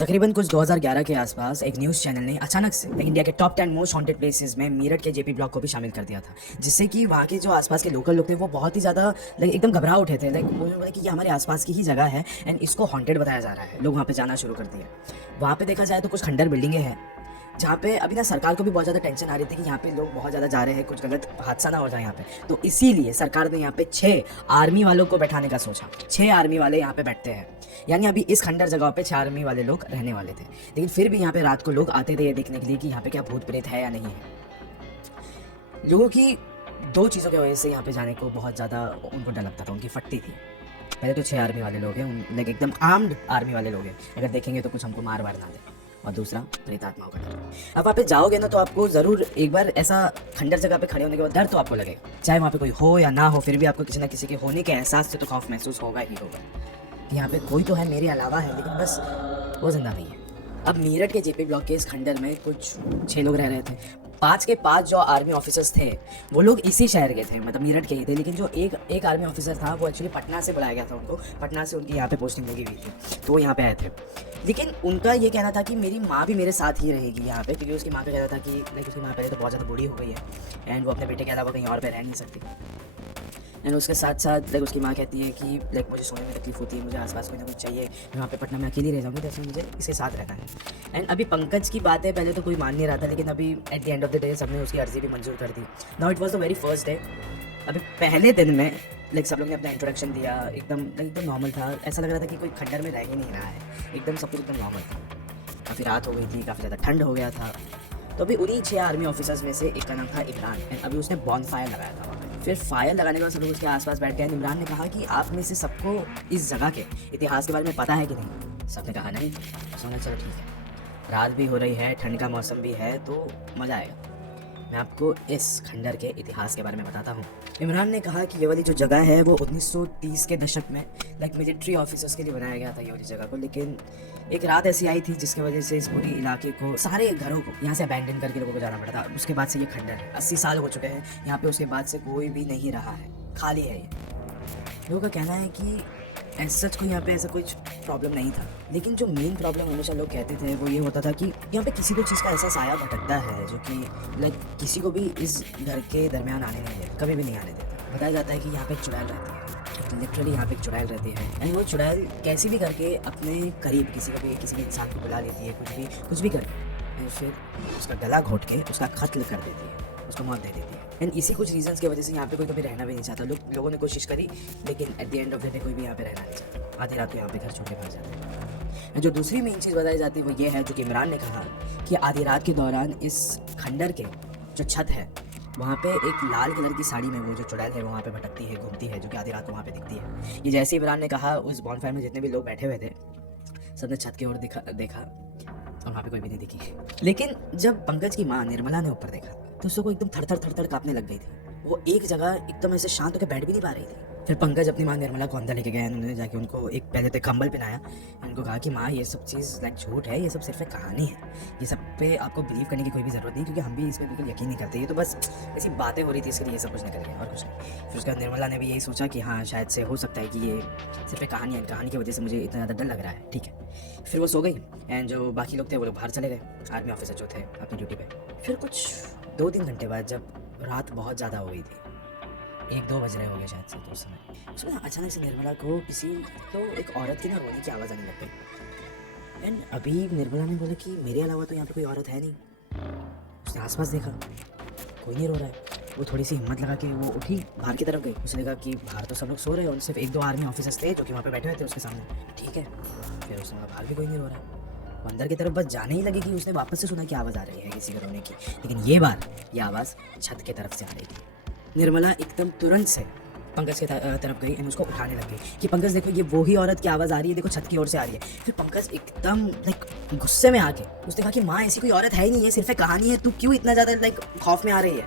तकरीबन कुछ 2011 के आसपास एक न्यूज़ चैनल ने अचानक से इंडिया के टॉप 10 मोस्ट हॉन्टेड प्लेसेस में मेरठ के जेपी ब्लॉक को भी शामिल कर दिया था, जिससे कि वहाँ के जो आसपास के लोकल लोग थे वो बहुत ही ज़्यादा एकदम घबरा उठे थे। बोल रहे कि ये हमारे आसपास की ही जगह है एंड इसको हॉन्टेड बताया जा रहा है। लोग वहाँ पे जाना शुरू कर दिए। वहाँ पे देखा जाए तो कुछ खंडर बिल्डिंगें हैं जहाँ पे अभी ना सरकार को भी बहुत ज़्यादा टेंशन आ रही थी कि यहाँ पे लोग बहुत ज़्यादा जा रहे हैं, कुछ गलत हादसा ना हो जाए यहाँ पे। तो इसीलिए सरकार ने यहाँ पे 6 आर्मी वालों को बैठाने का सोचा। 6 आर्मी वाले यहाँ पे बैठते हैं, यानी अभी इस खंडर जगह पे 6 आर्मी वाले लोग रहने वाले थे। लेकिन फिर भी यहाँ पे रात को लोग आते थे ये देखने के लिए कि यहाँ पे क्या भूत प्रेत है या नहीं है। लोगों की 2 चीज़ों की वजह से यहाँ पे जाने को बहुत ज़्यादा उनको डर लगता था, उनकी फटती थी। पहले तो 6 आर्मी वाले लोग हैं, लाइक एकदम आर्म्ड आर्मी वाले लोग हैं, अगर देखेंगे तो कुछ हमको मार वार ना दे। और दूसरा प्रेतात्माओं का डर। अब वहाँ पे जाओगे ना तो आपको ज़रूर एक बार ऐसा खंडर जगह पे खड़े होने के बाद डर तो आपको लगेगा, चाहे वहाँ पे कोई हो या ना हो, फिर भी आपको किसी ना किसी के होने के एहसास से तो खौफ महसूस होगा ही होगा कि यहाँ पे कोई तो है मेरे अलावा है, लेकिन बस वो जिंदा नहीं है। अब मेरठ के जेपी ब्लॉक के इस खंडर में कुछ 6 लोग रह रहे थे। 5 के 5 जो आर्मी ऑफिसर्स थे वो लोग इसी शहर के थे, मतलब मेरठ के ही थे। लेकिन जो एक आर्मी ऑफिसर था वो एक्चुअली पटना से बुलाया गया था, उनको पटना से उनकी यहाँ पे पोस्टिंग लगी हुई थी, तो वो यहाँ पे आए थे। लेकिन उनका ये कहना था कि मेरी माँ भी मेरे साथ ही रहेगी यहाँ पे, क्योंकि उसकी माँ का कहना था कि लाइक उसकी माँ पहले तो बहुत ज़्यादा बूढ़ी हो गई है एंड वो अपने बेटे के अलावा कहीं और पे रह नहीं सकती। एंड उसके साथ साथ लाइक उसकी माँ कहती है कि लाइक मुझे सोने में तकलीफ होती है, मुझे आसपास कोई ना कुछ चाहिए, मैं वहाँ पे पटना में अकेली रह जाऊँगी, तो मुझे इसके साथ रहना है। एंड अभी पंकज की बात है, पहले तो कोई मान नहीं रहा था, लेकिन अभी at the end of the day सबने उसकी अर्जी भी मंजूर कर दी। Now it was the very first day. अभी पहले दिन में लाइक सब लोग ने अपना इंट्रोडक्शन दिया, एकदम नॉर्मल था, ऐसा लग रहा था कि कोई खंडर में रह ही नहीं रहा है, एकदम सब कुछ एकदम नॉर्मल था। काफ़ी रात हो गई थी, काफ़ी ज़्यादा ठंड हो गया था। तो अभी उन्हीं 6 आर्मी ऑफिसर्स में से एक का नाम था इमरान, एंड अभी उसने बॉन फायर लगाया था। फिर फायर लगाने के बाद सब लोग उसके आसपास बैठ गए। इमरान ने कहा कि आप में से सबको इस जगह के इतिहास के बारे में पता है कि नहीं? सबने कहा नहीं। उसने चलो ठीक है, रात भी हो रही है, ठंड का मौसम भी है, तो मज़ा आएगा, मैं आपको इस खंडर के इतिहास के बारे में बताता हूँ। इमरान ने कहा कि ये वाली जो जगह है वो 1930 के दशक में लाइक मिलिट्री ऑफिसर्स के लिए बनाया गया था ये वाली जगह को। लेकिन एक रात ऐसी आई थी जिसकी वजह से इस पूरी इलाके को, सारे घरों को यहाँ से अबैंडन करके लोगों को जाना पड़ा था। उसके बाद से ये खंडर है, 80 साल हो चुके हैं यहाँ पे, उसके बाद से कोई भी नहीं रहा है, खाली है ये। लोगों का कहना है कि ऐसा सच कोई यहाँ पे ऐसा कुछ प्रॉब्लम नहीं था, लेकिन जो मेन प्रॉब्लम हमेशा लोग कहते थे वो ये होता था कि यहाँ पे किसी को चीज़ का ऐसा साया भटकता है जो कि लाइक किसी को भी इस घर के दरमियान आने नहीं देता, कभी भी नहीं आने देता। बताया जाता है कि यहाँ पे एक चुड़ैल रहती है, लिटरली यहाँ पे एक चुड़ैल रहती है, एंड वो चुड़ैल कैसे भी करके अपने करीब किसी भी इंसान को बुला लेती है, कुछ भी करके, फिर उसका गला घोट के उसका कत्ल कर देती है, उसको मौत दे देती है। एंड इसी कुछ रीजंस की वजह से यहाँ पे कोई कभी रहना भी नहीं चाहता। लोगों ने कोशिश करी, लेकिन eight the end of the day कोई भी यहाँ पे रहना नहीं चाहता। आधी रात को यहाँ पे घर छोड़ के भाग जाते हैं। जो दूसरी मेन चीज़ बताई जाती है वो ये है, जो कि इमरान ने कहा कि आधी रात के दौरान इस खंडर के जो छत है वहाँ पे एक लाल कलर की साड़ी में वो जो चुड़ैल है वो वहाँ पे भटकती है, घूमती है, जो कि आधी रात को वहाँ पे दिखती है। ये जैसे इमरान ने कहा, उस बॉनफायर में जितने भी लोग बैठे हुए थे सबने छत की ओर देखा और वहाँ पे कोई भी नहीं दिखी। लेकिन जब पंकज की माँ निर्मला ने ऊपर देखा तो उसको एकदम थर कांपने लग गई थी। वो एक जगह एकदम ऐसे शांत होकर बैठ भी नहीं पा रही थी। फिर पंकज अपनी माँ निर्मला को अंदर लेके गया, उन्होंने जाके उनको एक पहले तो कंबल पहनाया, उनको कहा कि माँ ये सब चीज़ लाइक झूठ है, ये सब सिर्फ एक कहानी है, ये सब पे आपको बिलीव करने की कोई भी ज़रूरत नहीं, क्योंकि हम भी इस पर बिल्कुल यकीन नहीं करते, ये तो बस ऐसी बातें हो रही थी इसके लिए ये सब कुछ निकल गया और कुछ नहीं। फिर उसके बाद निर्मला ने भी यही सोचा कि हाँ शायद से हो सकता है कि ये सिर्फ एक कहानी है, कहानी की वजह से मुझे इतना ज़्यादा डर लग रहा है, ठीक है। फिर वो सो गई एंड जो बाकी लोग थे वो लोग बाहर चले गए, आर्मी ऑफिसर जो थे अपनी ड्यूटी पर। फिर कुछ 2-3 घंटे बाद जब रात बहुत ज़्यादा हो गई थी, 1-2 बज रहे हो गए शायद से, तो उस समय उसमें अचानक से निर्मला को एक औरत की ना रोने की आवाज़ आने लग गई। एंड अभी निर्मला ने बोला कि मेरे अलावा तो यहाँ पे कोई औरत है नहीं। उसने आसपास देखा, कोई नहीं रो रहा है। वो थोड़ी सी हिम्मत लगा के वो उठी, बाहर की तरफ गई। उसने कहा कि बाहर तो सब लोग सो रहे हैं और सिर्फ 1-2 आर्मी ऑफिसर्स थे जो कि वहाँ पे बैठे हुए थे उसके सामने, ठीक है। फिर उसने कहा बाहर भी कोई नहीं रो रहा है। वो अंदर की तरफ बस जाने ही लगी कि उसने वापस से सुना कि आवाज़ आ रही है किसी के रोने की, लेकिन ये बार ये आवाज़ छत की तरफ से आ रही थी। निर्मला एकदम तुरंत से पंकज की तरफ गई एंड उसको उठाने लग गई कि पंकज देखो ये वही औरत की आवाज़ आ रही है, देखो छत की ओर से आ रही है। फिर पंकज एकदम लाइक गुस्से में आके उसने कहा कि माँ ऐसी कोई औरत है ही नहीं, ये सिर्फ एक कहानी है, तू क्यों इतना ज़्यादा लाइक खौफ में आ रही है?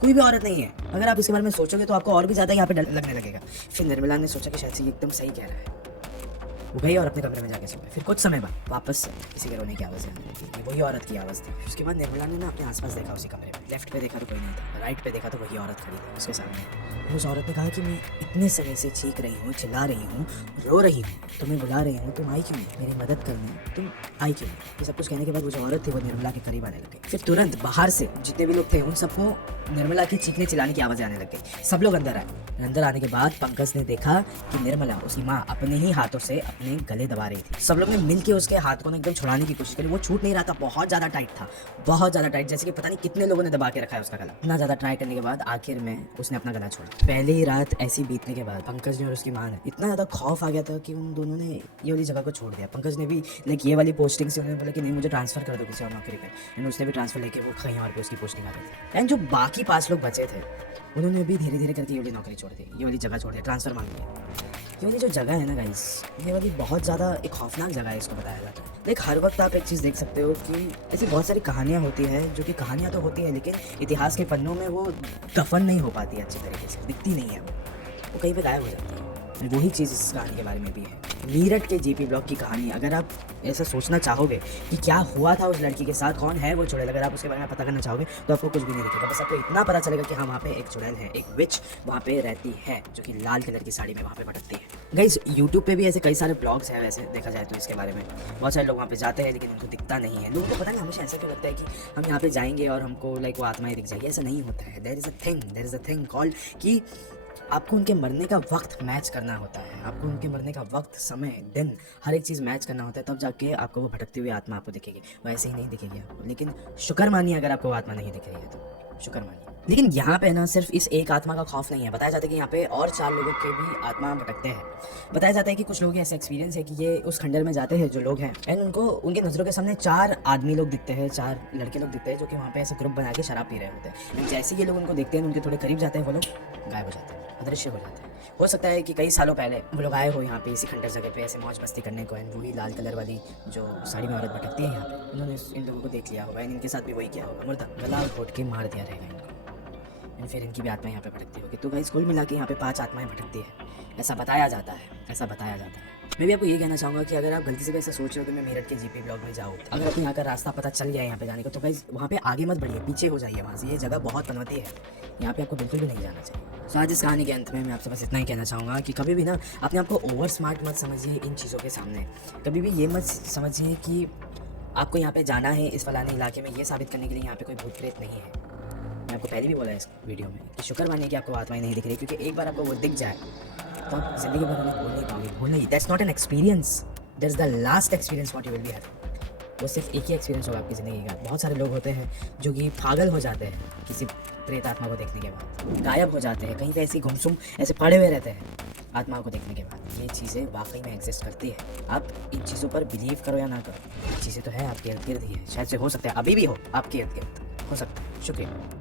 कोई भी औरत नहीं है, अगर आप इसके बारे में सोचोगे तो आपको और भी ज़्यादा यहाँ पे डर लगने लगेगा। फिर निर्मला ने सोचा कि शायद से ये एकदम सही कह रहा है, वो गई और अपने कमरे में जाके सो गई। फिर कुछ समय बाद वापस से किसी के रोने की आवाज़ आने लगी। वही औरत की आवाज़ थी। उसके बाद निर्मला ने ना अपने आसपास देखा उसी कमरे में। लेफ्ट पे देखा तो कोई नहीं था, राइट पे देखा तो वही औरत खड़ी थी उसके सामने। उस औरत ने कहा कि मैं इतने समय से चीख रही हूँ, चिल्ला रही हूँ, रो रही हूँ, तुम्हें बुला रही हूँ, तुम आई क्यों नहीं? मेरी मदद करने तुम आई क्यों नहीं? ये सब कुछ कहने के बाद वो जो औरत थी वो निर्मला के करीब आने लग गई। फिर तुरंत बाहर से जितने भी लोग थे उन सबको निर्मला की चीखने चिल्लाने की आवाज़ें आने लग गई। सब लोग अंदर आए। अंदर आने के बाद पंकज ने देखा कि निर्मला उसकी माँ अपने ही हाथों से अपने गले दबा रही थी। सब लोग ने मिलकर उसके हाथ को ना एकदम छुड़ाने की कोशिश करी। वो छूट नहीं रहा था, बहुत ज़्यादा टाइट था, बहुत ज़्यादा टाइट, जैसे कि पता नहीं कितने लोगों ने दबा के रखा है उसका गला। इतना ज़्यादा ट्राई करने के बाद आखिर में उसने अपना गला छोड़ा। पहले ही रात ऐसी बीतने के बाद पंकज ने और उसकी माँ ने इतना ज़्यादा खौफ आ गया था कि उन दोनों ने ये वाली जगह को छोड़ दिया। पंकज ने भी लाइक ये वाली पोस्टिंग से उन्होंने बोला कि नहीं मुझे ट्रांसफर कर दो किसी और नौकरी पे, एंड उसने भी ट्रांसफर लेके वो कहीं और पे उसकी पोस्टिंग आ गई थी। एंड जो बाकी 5 लोग बचे थे उन्होंने भी धीरे धीरे करके ये वाली नौकरी छोड़ दी, ये वाली जगह छोड़ दी, ट्रांसफर मांग लिया। ये वाली जो जगह है ना गाइस, ये वाली बहुत ज़्यादा एक खौफनाक जगह है, इसको बताया जाता है। देख हर वक्त आप एक चीज़ देख सकते हो कि ऐसी बहुत सारी कहानियाँ होती है जो कि कहानियाँ तो होती है लेकिन इतिहास के पन्नों में वो दफन नहीं हो पाती अच्छे तरीके से, दिखती नहीं है, वो कहीं पे गायब हो जाती है। वही चीज़ इस कहानी के बारे में भी है। मीरठ के जेपी ब्लॉक की कहानी, अगर आप ऐसा सोचना चाहोगे कि क्या हुआ था उस लड़की के साथ, कौन है वो चुड़ैल, अगर आप उसके बारे में पता करना चाहोगे तो आपको कुछ भी नहीं दिखेगा। बस आपको इतना पता चलेगा कि हाँ वहाँ पे एक चुड़ैल है, एक विच वहाँ पे रहती है जो कि लाल कलर की साड़ी में वहाँ पे भटकती है। गाइस यूट्यूब पे भी ऐसे कई सारे ब्लॉग्स हैं, वैसे देखा जाए तो इसके बारे में बहुत सारे लोग वहाँ पे जाते हैं लेकिन उनको दिखता नहीं है। लोगों को पता नहीं हमेशा ऐसा क्यों लगता है कि हम यहाँ पे जाएंगे और हमको लाइक वो आत्माएं दिख जाएगी, ऐसा नहीं होता है। There is a thing called कि आपको उनके मरने का वक्त मैच करना होता है, आपको उनके मरने का वक्त, समय, दिन, हर एक चीज़ मैच करना होता है, तब जाके आपको वो भटकती हुई आत्मा आपको दिखेगी। वो ऐसे ही नहीं दिखेगी आपको। लेकिन शुक्र मानिए अगर आपको आत्मा नहीं दिख रही है तो शुक्र मानिए। लेकिन यहाँ पे ना सिर्फ इस एक आत्मा का खौफ नहीं है, बताया जाता है कि यहाँ पे और 4 लोगों के भी आत्मा भटकते हैं। बताया जाता है कि कुछ लोग ऐसा एक्सपीरियंस है कि ये उस खंडर में जाते हैं जो लोग हैं, एंड उनको उनके नज़रों के सामने 4 आदमी लोग दिखते हैं, 4 लड़के लोग दिखते हैं जो कि वहाँ पे ऐसे ग्रुप बना के शराब पी रहे होते हैं। एंड जैसे ही ये लोग उनको देखते हैं, उनके थोड़े करीब जाते हैं, वो लोग गायब हो जाते हैं, अदृश्य हो जाते हैं। हो सकता है कि कई सालों पहले वो लोग आए हो यहाँ पे इसी खंडर जगह पे ऐसे मौज मस्ती करने को, एंड वही लाल कलर वाली जो साड़ी में औरत भटकती है यहाँ पे, उन्होंने इन लोगों को देख लिया होगा, इनके साथ भी वही किया होगा, मुर्दा गला घोट के मार दिया रहेगा इनको, एंड फिर इनकी भी आत्मा यहाँ पे भटकती होगी। तो गाइस कुल मिला के यहाँ पे 5 आत्माएं भटकती है, ऐसा बताया जाता है, ऐसा बताया जाता है। मैं भी आपको ये कहना चाहूँगा कि अगर आप गलती से भी ऐसा सोच रहे हो कि मैं मेरठ के जीपी ब्लॉक में जाऊँ, अगर आपको यहाँ का रास्ता पता चल गया है यहाँ पे जाने का, तो गाइस वहाँ पे आगे मत बढ़िए, पीछे हो जाइए वहाँ से। ये जगह बहुत पनौती है, यहाँ पे आपको बिल्कुल भी नहीं जाना चाहिए। तो आज इस कहानी के अंत में मैं आपसे बस इतना ही कहना चाहूँगा कि कभी भी ना अपने आप को ओवर स्मार्ट मत समझिए इन चीज़ों के सामने। कभी भी ये मत समझिए कि आपको यहाँ पे जाना है इस फलाने इलाके में ये साबित करने के लिए यहाँ पे कोई भूत प्रेत नहीं है। मैं आपको पहले भी बोला है इस वीडियो में कि शुक्र मानिए कि आपको आत्माएं नहीं दिख रही, क्योंकि एक बार आपको वो दिख जाए तो आप जिंदगी भर उन्हें भूल नहीं पाओगे, भूल नहीं। That's not an experience, that's the last experience what you will be having. वो सिर्फ एक ही एक्सपीरियंस होगा आपकी ज़िंदगी का। बहुत सारे लोग होते हैं जो कि पागल हो जाते हैं किसी प्रेत आत्मा को देखने के बाद, गायब हो जाते हैं कहीं पे, ऐसे गुमसुम ऐसे पड़े हुए रहते हैं आत्माओं को देखने के बाद। ये चीज़ें वाकई में एग्जिस्ट करती है। आप इन चीज़ों पर बिलीव करो या ना करो, ये चीज़ें तो है आपके इर्द गिर्द ही है, शायद से हो सकता है अभी भी हो आपके इर्द गिर्द, हो सकता है। शुक्रिया।